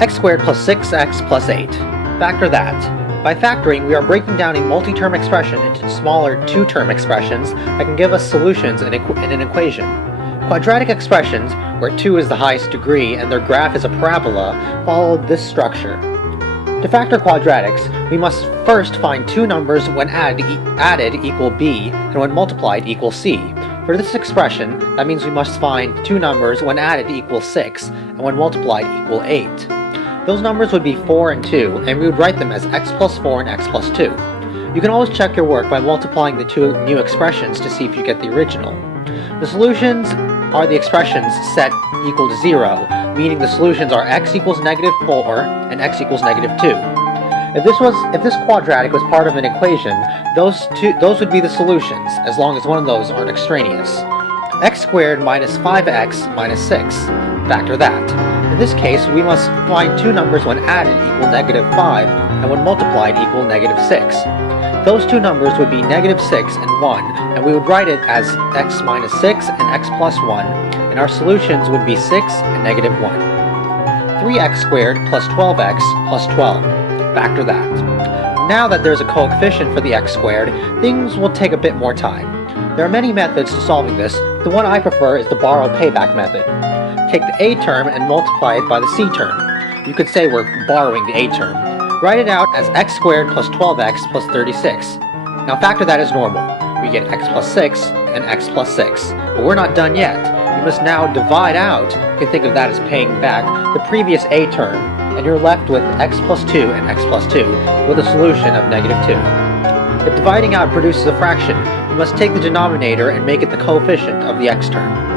x squared plus 6x plus 8. Factor that. By factoring, we are breaking down a multi-term expression into smaller two-term expressions that can give us solutions in an equation. Quadratic expressions, where 2 is the highest degree and their graph is a parabola, follow this structure. To factor quadratics, we must first find two numbers when added equal b and when multiplied equal c. For this expression, that means we must find two numbers when added equal 6 and when multiplied equal 8. Those numbers would be 4 and 2, and we would write them as x plus 4 and x plus 2. You can always check your work by multiplying the two new expressions to see if you get the original. The solutions are the expressions set equal to 0, meaning the solutions are x equals negative 4 and x equals negative 2. If this quadratic was part of an equation, those would be the solutions, as long as one of those aren't extraneous. X squared minus 5x minus 6. Factor that. In this case, we must find two numbers when added equal negative 5 and when multiplied equal negative 6. Those two numbers would be negative 6 and 1, and we would write it as x minus 6 and x plus 1, and our solutions would be 6 and negative 1. 3x squared plus 12x plus 12. Factor that. Now that there's a coefficient for the x squared, things will take a bit more time. There are many methods to solving this. The one I prefer is the borrow payback method. Take the a term and multiply it by the c term. You could say we're borrowing the a term. Write it out as x squared plus 12x plus 36. Now factor that as normal. We get x plus 6 and x plus 6. But we're not done yet. We must now divide out, you can think of that as paying back, the previous a term, and you're left with x plus 2 and x plus 2, with a solution of negative 2. If dividing out produces a fraction, you must take the denominator and make it the coefficient of the x term.